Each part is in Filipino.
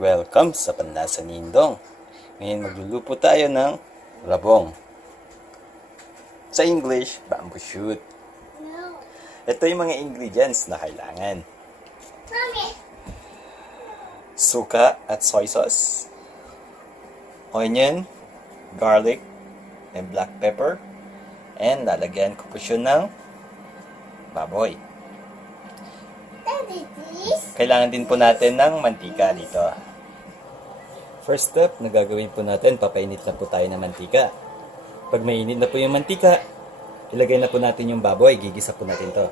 Welcome sa Panlasa ni Indong. Ngayon magluluto tayo ng labong. Sa English, bamboo shoot. Ito yung mga ingredients na kailangan. Suka at soy sauce, onion, garlic, and black pepper, and lalagyan ko po siya ng baboy. Kailangan din po natin ng mantika dito. First step na gagawin po natin, papainit na po tayo ng mantika. Pag mainit na po yung mantika, ilagay na po natin yung baboy. Gigisa po natin to.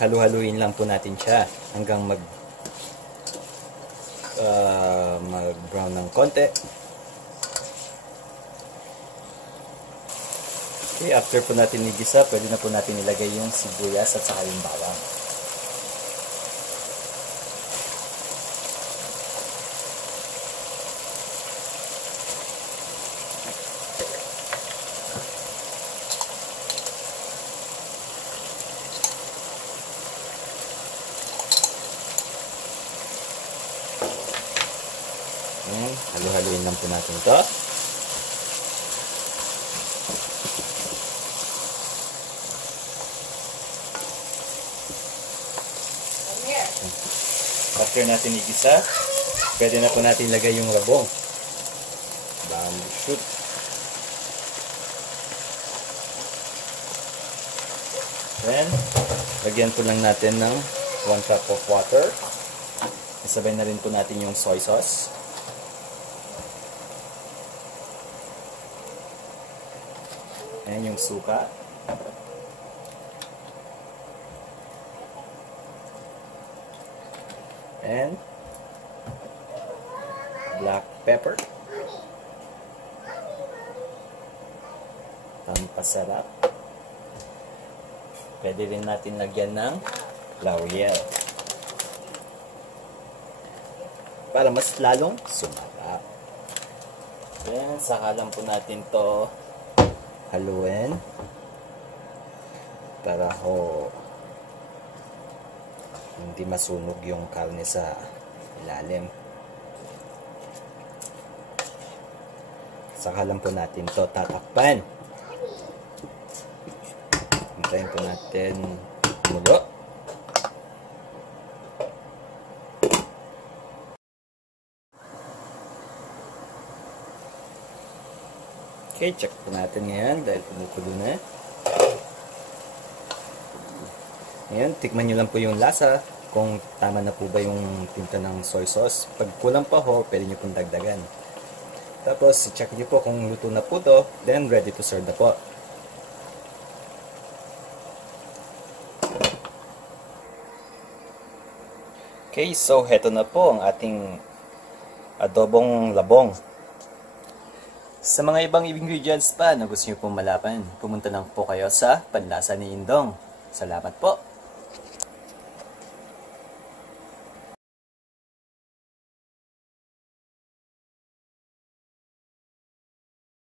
Halu-haluin lang po natin siya hanggang mag-brown ng konti. Okay, after po natin igisa, pwede na po natin ilagay yung sibuyas at saka yung bawang. Halu-haluin lang po natin ito. After natin igisa, pwede na po natin lagay yung labong. Bamboo shoot. Then, lagyan po lang natin ng 1 cup of water. Isabay na rin po natin yung soy sauce. Ayan yung suka. And black pepper. Pampasarap. Pwede rin natin lagyan ng laurel para mas lalong sumarap. Then, saka lang po natin to haluin para hindi masunog yung karne sa ilalim. Saka lang po natin to tatakpan. Hintayin po natin mulo. Okay, check po natin ngayon dahil kumukulo na. Ayan, tikman nyo lang po yung lasa kung tama na po ba yung tinta ng soy sauce. Pag kulang pa ho, pwede nyo pong dagdagan. Tapos, check nyo po kung luto na po to, then ready to serve na po. Okay, so heto na po ang ating adobong labong. Sa mga ibang ingredients pa na gusto nyo pong malaman, pumunta lang po kayo sa Panlasa ni Indong. Salamat po!